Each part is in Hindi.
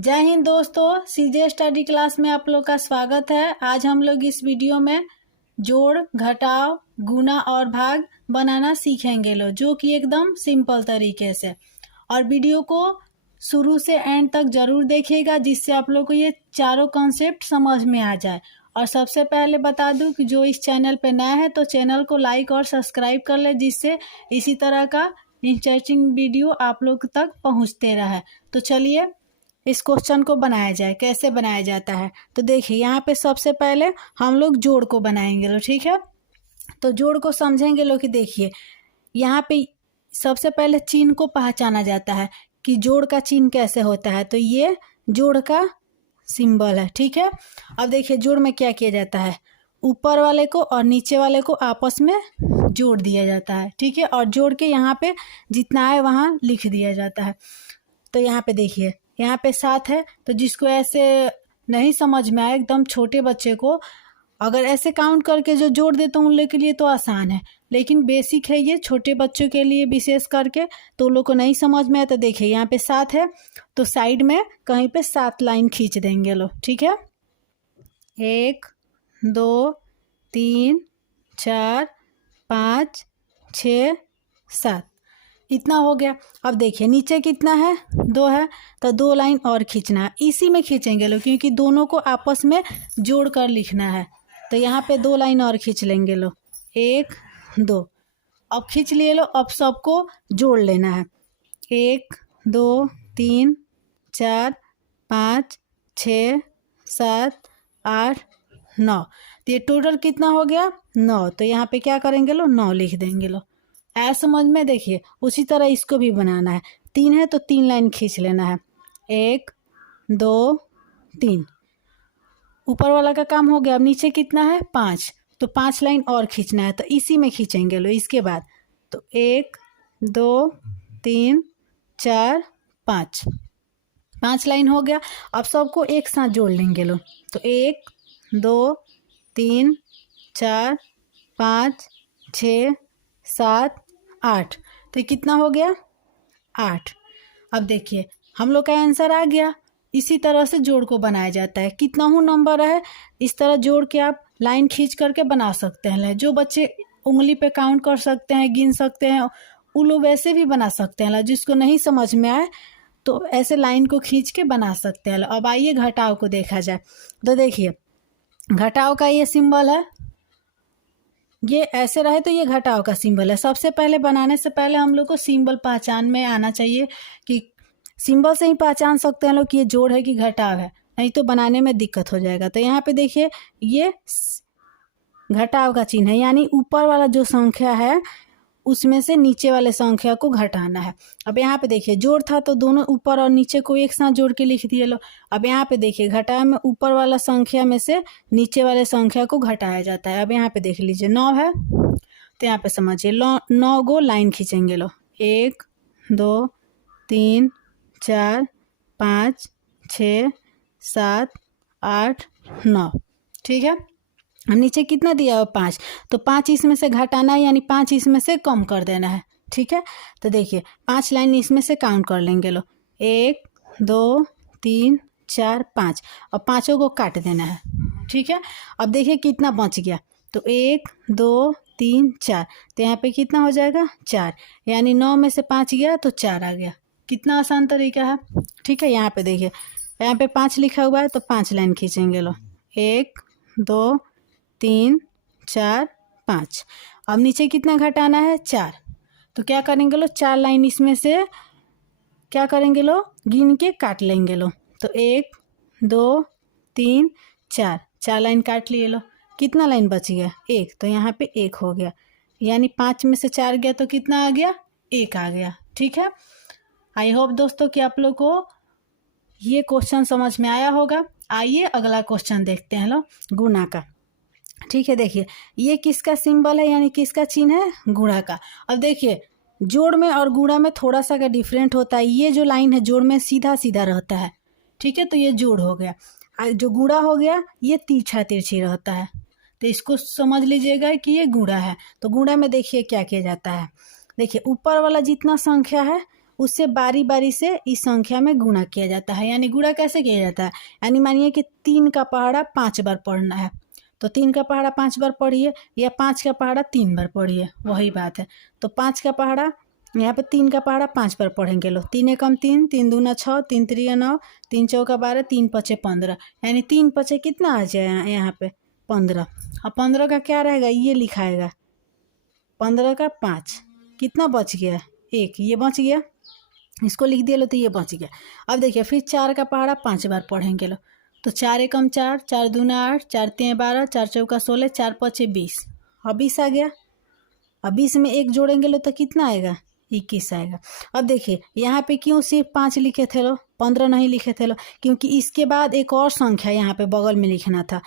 जय हिंद दोस्तों, सीजे स्टडी क्लास में आप लोग का स्वागत है। आज हम लोग इस वीडियो में जोड़, घटाव, गुना और भाग बनाना सीखेंगे लोग, जो कि एकदम सिंपल तरीके से। और वीडियो को शुरू से एंड तक जरूर देखिएगा, जिससे आप लोग को ये चारों कॉन्सेप्ट समझ में आ जाए। और सबसे पहले बता दूं कि जो इस चैनल पे नया है तो चैनल को लाइक और सब्सक्राइब कर ले, जिससे इसी तरह का इंटरेस्टिंग वीडियो आप लोग तक पहुँचते रहे। तो चलिए इस क्वेश्चन को बनाया जाए। कैसे बनाया जाता है तो देखिए, यहाँ पे सबसे पहले हम लोग जोड़ को बनाएंगे लो, ठीक है। तो जोड़ को समझेंगे लो कि देखिए, यहाँ पे सबसे पहले चिन्ह को पहचाना जाता है कि जोड़ का चिन्ह कैसे होता है। तो ये जोड़ का सिंबल है, ठीक है। अब देखिए, जोड़ में क्या किया जाता है, ऊपर वाले को और नीचे वाले को आपस में जोड़ दिया जाता है, ठीक है। और जोड़ के यहाँ पे जितना है वहाँ लिख दिया जाता है। तो यहाँ पे देखिए, यहाँ पे 7 है। तो जिसको ऐसे नहीं समझ में आए, एकदम छोटे बच्चे को अगर ऐसे काउंट करके जो जोड़ देते हैं उन लोग के लिए तो आसान है, लेकिन बेसिक है ये छोटे बच्चों के लिए विशेष करके, तो उन लोग को नहीं समझ में आए। तो देखिए, यहाँ पे 7 है तो साइड में कहीं पे 7 लाइन खींच देंगे लो, ठीक है। 1 2 3 4 5 6 7 इतना हो गया। अब देखिए, नीचे कितना है, 2 है, तो 2 लाइन और खींचना है। इसी में खींचेंगे लो, क्योंकि दोनों को आपस में जोड़ कर लिखना है। तो यहाँ पे 2 लाइन और खींच लेंगे लो, 1 2। अब खींच लिए लो, अब सबको जोड़ लेना है। 1 2 3 4 5 6 7 8 9। तो ये टोटल कितना हो गया, 9। तो यहाँ पे क्या करेंगे लो, 9 लिख देंगे लो। ऐसा समझ में। देखिए, उसी तरह इसको भी बनाना है। 3 है तो 3 लाइन खींच लेना है, 1 2 3। ऊपर वाला का काम हो गया। अब नीचे कितना है, 5, तो 5 लाइन और खींचना है। तो इसी में खींचेंगे लो इसके बाद। तो 1 2 3 4 5 5 लाइन हो गया। अब सबको एक साथ जोड़ लेंगे लो। तो 1 2 3 4 5 6 7 8। तो कितना हो गया, 8। अब देखिए, हम लोग का आंसर आ गया। इसी तरह से जोड़ को बनाया जाता है। कितना हूँ नंबर है, इस तरह जोड़ के आप लाइन खींच करके बना सकते हैं। जो बच्चे उंगली पे काउंट कर सकते हैं, गिन सकते हैं, वो लोग वैसे भी बना सकते हैं। जिसको नहीं समझ में आए तो ऐसे लाइन को खींच के बना सकते हैं। अब आइए घटाव को देखा जाए। तो देखिए, घटाव का ये सिंबल है, ये ऐसे रहे तो ये घटाव का सिंबल है। सबसे पहले बनाने से पहले हम लोग को सिंबल पहचान में आना चाहिए, कि सिंबल से ही पहचान सकते हैं लोग कि ये जोड़ है कि घटाव है, नहीं तो बनाने में दिक्कत हो जाएगा। तो यहाँ पे देखिए, ये घटाव का चिन्ह है, यानी ऊपर वाला जो संख्या है उसमें से नीचे वाले संख्या को घटाना है। अब यहाँ पे देखिए, जोड़ था तो दोनों ऊपर और नीचे को एक साथ जोड़ के लिख दिए लो। अब यहाँ पे देखिए, घटाव में ऊपर वाला संख्या में से नीचे वाले संख्या को घटाया जाता है। अब यहाँ पे देख लीजिए, 9 है, तो यहाँ पे समझिए 9 गो लाइन खींचेंगे लो। 1 2 3 4 5 6 7 8 9, ठीक है। नीचे कितना दिया है, 5, तो 5 इसमें से घटाना है, यानी 5 इसमें से कम कर देना है, ठीक है। तो देखिए, 5 लाइन इसमें से काउंट कर लेंगे लो, 1 2 3 4 5, और पाँचों को काट देना है, ठीक है। अब देखिए कितना बच गया, तो 1 2 3 4, तो यहाँ पे कितना हो जाएगा, 4, यानी 9 में से 5 गया तो 4 आ गया। कितना आसान तरीका है, ठीक है। यहाँ पे देखिए, यहाँ पे 5 लिखा हुआ है तो 5 लाइन खींचेंगे लो, 1 2 3 4 5। अब नीचे कितना घटाना है, 4, तो क्या करेंगे लो, 4 लाइन इसमें से क्या करेंगे लो, गिन के काट लेंगे लो। तो 1 2 3 4, 4 लाइन काट लिए लो। कितना लाइन बच गया, 1, तो यहाँ पे 1 हो गया, यानी 5 में से 4 गया तो कितना आ गया, 1 आ गया, ठीक है। आई होप दोस्तों कि आप लोग को ये क्वेश्चन समझ में आया होगा। आइए अगला क्वेश्चन देखते हैं लो, गुणा का, ठीक है। देखिए, ये किसका सिंबल है, यानी किसका चिन्ह है, गुणा का। अब देखिए, जोड़ में और गुणा में थोड़ा सा का डिफरेंट होता है। ये जो लाइन है जोड़ में सीधा सीधा रहता है, ठीक है, तो ये जोड़ हो गया। जो गुणा हो गया ये तिरछा तिरछी रहता है, तो इसको समझ लीजिएगा कि ये गुणा है। तो गुणा में देखिए क्या किया जाता है, देखिए ऊपर वाला जितना संख्या है उससे बारी बारी से इस संख्या में गुणा किया जाता है। यानी गुणा कैसे किया जाता है, यानी मानिए कि 3 का पहाड़ा 5 बार पढ़ना है, तो 3 का पहाड़ा 5 बार पढ़िए, या 5 का पहाड़ा 3 बार पढ़िए, वही बात है। तो 5 का पहाड़ा यहाँ पे 3 का पहाड़ा 5 बार पढ़ेंगे लो। 3 एकम 3, 3 दूना 6, 3 त्रिया 9, 3 चौका 12, 3 पचे 15, यानी 3 पचे कितना आ जाए यहाँ पे 15। अब 15 का क्या रहेगा, ये लिखाएगा 15 का 5, कितना बच गया 1, ये बच गया, इसको लिख दिया लो तो ये बच गया। अब देखिए फिर 4 का पहाड़ा 5 बार पढ़ेंगे लो, तो 4 एकम 4, 4 दूना 8, 4 तिया 12, 4 चौका 16, 4 पचे 20, अब 20 आ गया। अब 20 में 1 जोड़ेंगे लो तो कितना आएगा, 21 आएगा। अब देखिए यहाँ पे क्यों सिर्फ 5 लिखे थे लो, 15 नहीं लिखे थे लो, क्योंकि इसके बाद एक और संख्या यहाँ पे बगल में लिखना था,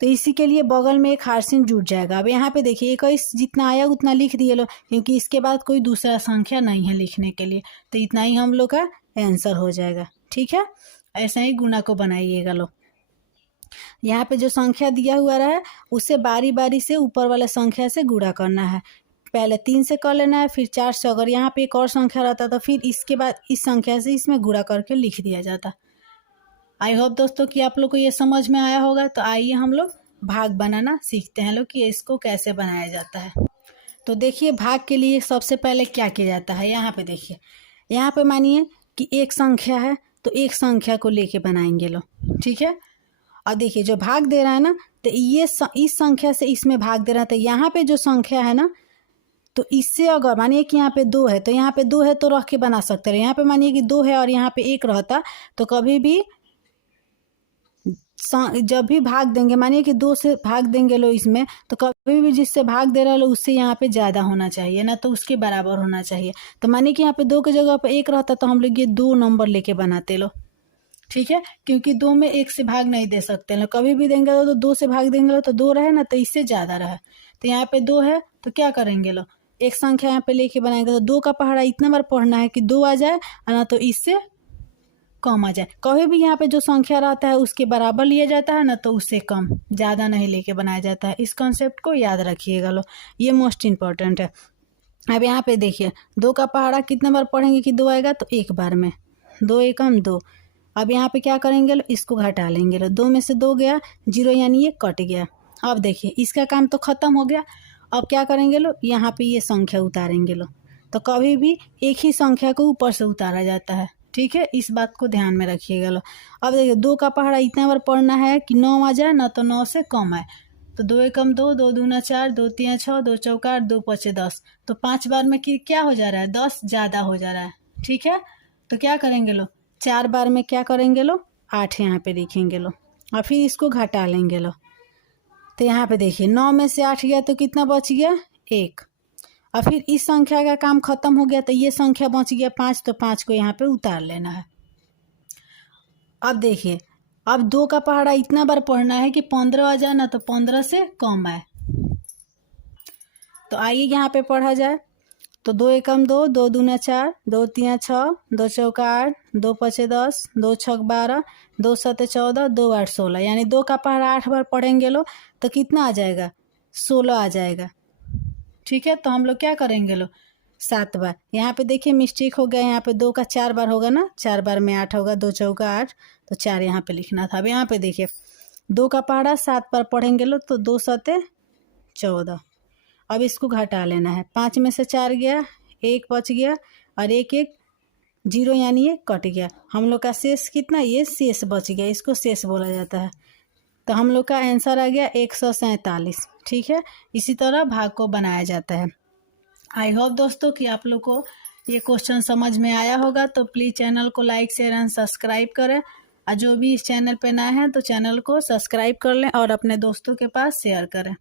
तो इसी के लिए बगल में एक हार्सिन जुड़ जाएगा। अब यहाँ पे देखिए 21 जितना आया उतना लिख दिए लो, क्योंकि इसके बाद कोई दूसरा संख्या नहीं है लिखने के लिए, तो इतना ही हम लोग का आंसर हो जाएगा। ठीक है, ऐसा ही गुणा को बनाइएगा लो। यहाँ पे जो संख्या दिया हुआ रहा है उससे बारी बारी से ऊपर वाले संख्या से गुणा करना है। पहले 3 से कर लेना है, फिर 4 से, अगर यहाँ पे एक और संख्या रहता तो फिर इसके बाद इस संख्या से इसमें गुणा करके लिख दिया जाता। आई होप दोस्तों कि आप लोग को ये समझ में आया होगा। तो आइए हम लोग भाग बनाना सीखते हैं लोग कि इसको कैसे बनाया जाता है। तो देखिए भाग के लिए सबसे पहले क्या किया जाता है, यहाँ पे देखिए, यहाँ पे मानिए कि एक संख्या है तो एक संख्या को लेके बनाएंगे लोग। ठीक है, और देखिए जो भाग दे रहा है ना, तो ये इस संख्या से इसमें भाग दे रहा है, तो यहाँ पे जो संख्या है ना, तो इससे अगर मानिए कि यहाँ पे 2 है तो यहाँ पे 2 है तो रख के बना सकते हैं। यहाँ पे मानिए कि 2 है और यहाँ पे 1 रहता, तो कभी भी जब भी भाग देंगे, मानिए कि 2 से भाग देंगे लो इसमें, तो कभी भी जिससे भाग दे रहा लो उससे यहाँ पे ज़्यादा होना चाहिए ना, तो उसके बराबर होना चाहिए। तो मानिए कि यहाँ पे 2 की जगह पे 1 रहता तो हम लोग ये 2 नंबर लेके बनाते लो। ठीक है, क्योंकि 2 में 1 से भाग नहीं दे सकते लो, कभी भी देंगे तो 2 से भाग देंगे लो तो 2 रहे ना, तो इससे ज़्यादा रहे। तो यहाँ पे 2 है तो क्या करेंगे लो, एक संख्या यहाँ पे लेके बनाएंगे, तो 2 का पहाड़ा इतना बार पढ़ना है कि 2 आ जाए, ना तो इससे कम आ जाए। कभी भी यहाँ पे जो संख्या रहता है उसके बराबर लिया जाता है ना, तो उससे कम, ज़्यादा नहीं लेके बनाया जाता है। इस कॉन्सेप्ट को याद रखिएगा लो, ये मोस्ट इम्पॉर्टेंट है। अब यहाँ पे देखिए 2 का पहाड़ा कितना बार पढ़ेंगे कि 2 आएगा, तो एक बार में 2 एकम 2। अब यहाँ पे क्या करेंगे लो, इसको घटा लेंगे लो, 2 में से 2 गया 0, यानी ये कट गया। अब देखिए इसका काम तो ख़त्म हो गया। अब क्या करेंगे लो, यहाँ पे ये संख्या उतारेंगे लो, तो कभी भी एक ही संख्या को ऊपर से उतारा जाता है। ठीक है, इस बात को ध्यान में रखिएगा लो। अब देखिए 2 का पहाड़ा इतना बार पढ़ना है कि 9 आ जाए, ना तो 9 से कम आए, तो 2 एकम 2, 2 दूना 4, 2 तिया 6, 2 चौका 8, 2 पचे 10, तो 5 बार में क्या हो जा रहा है, 10 ज़्यादा हो जा रहा है। ठीक है, तो क्या करेंगे लो, 4 बार में क्या करेंगे लो, 8 यहाँ पे लिखेंगे लो, और फिर इसको घटा लेंगे लो। तो यहाँ पे देखिए 9 में से 8 गया तो कितना बच गया, 1। और फिर इस संख्या का काम खत्म हो गया, तो ये संख्या बच गया 5, तो 5 को यहाँ पे उतार लेना है। अब देखिए अब 2 का पहाड़ा इतना बार पढ़ना है कि 15 आ जाए, ना तो 15 से कम आए। तो आइए यहाँ पे पढ़ा जाए, तो 2 एकम 2, 2 दूना 4, 2 तिया 6, 2 चौका 8, 2 पचे 10, 2 छक 12, 2 सते 14, 2 8 16, यानी 2 का पहाड़ा 8 बार पढ़ेंगे लो तो कितना आ जाएगा, 16 आ जाएगा। ठीक है, तो हम लोग क्या करेंगे लो, 7 बार। यहाँ पे देखिए मिस्टेक हो गया, यहाँ पे 2 का 4 बार होगा ना, 4 बार में 8 होगा, 2 चौका 8, तो 4 यहाँ पे लिखना था। अब यहाँ पे देखिए 2 का पहाड़ा 7 बार पढ़ेंगे लो, तो 2 सते 14। अब इसको घटा लेना है, 5 में से 4 गया, 1 बच गया, और 1 1 0, यानी ये कट गया। हम लोग का शेष कितना, ये शेष बच गया, इसको शेष बोला जाता है। तो हम लोग का आंसर आ गया 147। ठीक है, इसी तरह भाग को बनाया जाता है। आई होप दोस्तों कि आप लोग को ये क्वेश्चन समझ में आया होगा। तो प्लीज़ चैनल को लाइक शेयर एंड सब्सक्राइब करें, और जो भी इस चैनल पे नए हैं तो चैनल को सब्सक्राइब कर लें और अपने दोस्तों के पास शेयर करें।